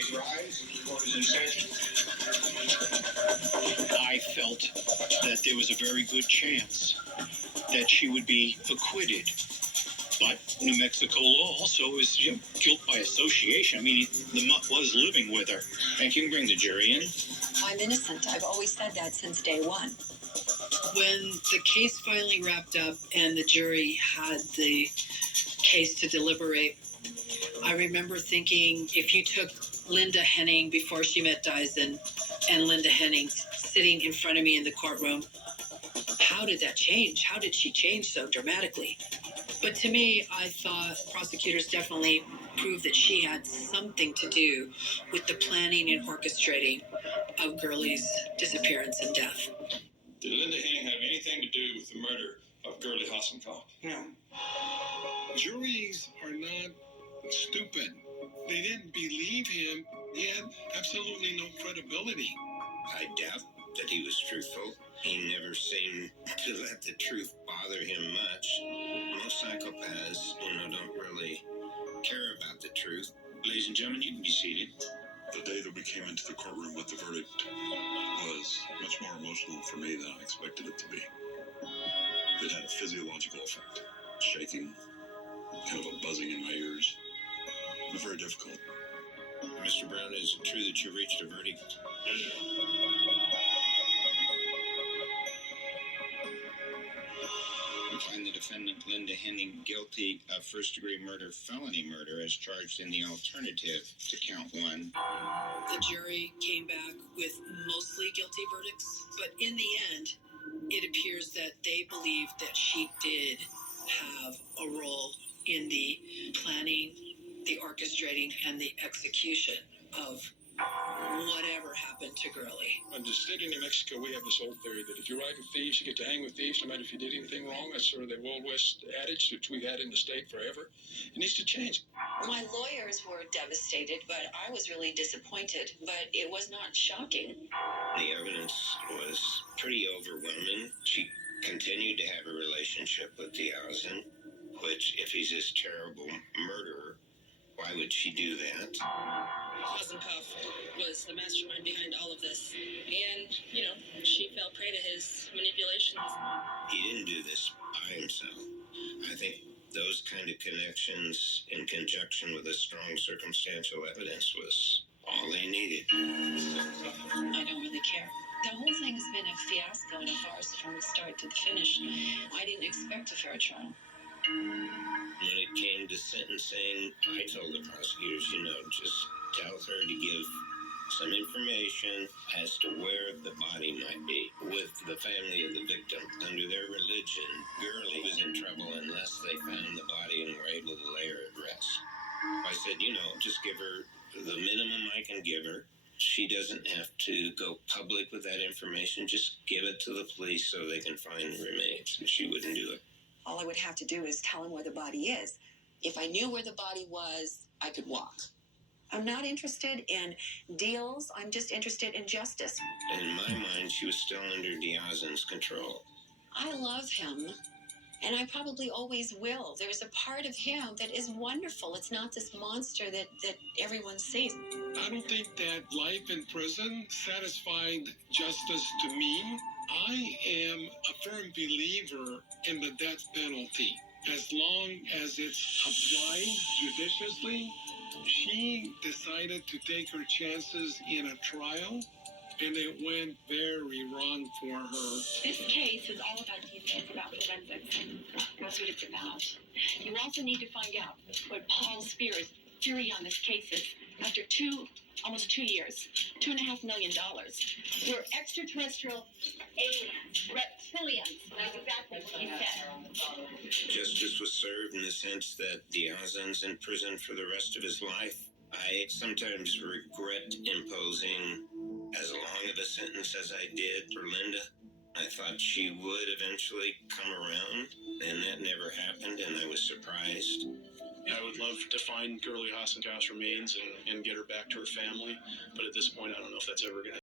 Please rise. Court is in session. I felt that there was a very good chance that she would be acquitted. But New Mexico law also is guilt by association. I mean, the mutt was living with her. And can bring the jury in. I'm innocent. I've always said that since day one. When the case finally wrapped up and the jury had the case to deliberate, I remember thinking, if you took Linda Henning before she met Dyson and Linda Henning sitting in front of me in the courtroom, how did that change? How did she change so dramatically? But to me, I thought prosecutors definitely proved that she had something to do with the planning and orchestrating of Gurley's disappearance and death. Did Linda Henning have anything to do with the murder of Gurley Hassenkopf? No. Juries are not stupid. They didn't believe him. He had absolutely no credibility. I doubt that he was truthful. He never seemed to let the truth bother him much. Most psychopaths, don't really care about the truth. Ladies and gentlemen, you can be seated. The day that we came into the courtroom with the verdict was much more emotional for me than I expected it to be. It had a physiological effect. Shaking, kind of a buzzing in my ears. It was very difficult. Mr. Brown, is it true that you reached a verdict? We find the defendant, Linda Henning, guilty of first-degree murder, felony murder, as charged in the alternative to count one. The jury came back with mostly guilty verdicts, but in the end, it appears that they believed that she did have a role in the planning, the orchestrating, and the execution of whatever happened to Gurley. In the state of New Mexico, we have this old theory that if you ride with thieves, you get to hang with thieves, no matter if you did anything wrong. That's sort of the Wild West adage that we've had in the state forever. It needs to change. My lawyers were devastated, but I was really disappointed. But it was not shocking. The evidence was pretty overwhelming. She continued to have a relationship with Diazin, which, if he's this terrible murderer, why would she do that? Hassenkopf was the mastermind behind all of this. And, she fell prey to his manipulations. He didn't do this by himself. I think those kind of connections in conjunction with a strong circumstantial evidence was all they needed. I don't really care. The whole thing has been a fiasco and a farce from the start to the finish. I didn't expect a fair trial. When it came to sentencing, I told the prosecutors, just tell her to give some information as to where the body might be with the family of the victim. Under their religion, Gurley was in trouble unless they found the body and were able to lay her at rest. I said, just give her the minimum I can give her. She doesn't have to go public with that information. Just give it to the police so they can find the remains. And she wouldn't do it. All I would have to do is tell him where the body is. If I knew where the body was, I could walk. I'm not interested in deals. I'm just interested in justice. In my mind, she was still under Diazin's control. I love him, and I probably always will. There's a part of him that is wonderful. It's not this monster that everyone sees. I don't think that life in prison satisfied justice to me. I am a firm believer in the death penalty. As long as it's applied judiciously, she decided to take her chances in a trial, and it went very wrong for her. This case is all about DNA. It's about forensics. That's what it's about. You also need to find out what Paul Spears' theory on this case is. After almost 2 years, $2.5 million. We're extraterrestrial aliens, reptilians. That's exactly what he said. Justice was served in the sense that Diazin's in prison for the rest of his life. I sometimes regret imposing as long of a sentence as I did for Linda. I thought she would eventually come around, and that never happened, and I was surprised. I would love to find Gurley Hassenkopf's remains and get her back to her family, but at this point, I don't know if that's ever going to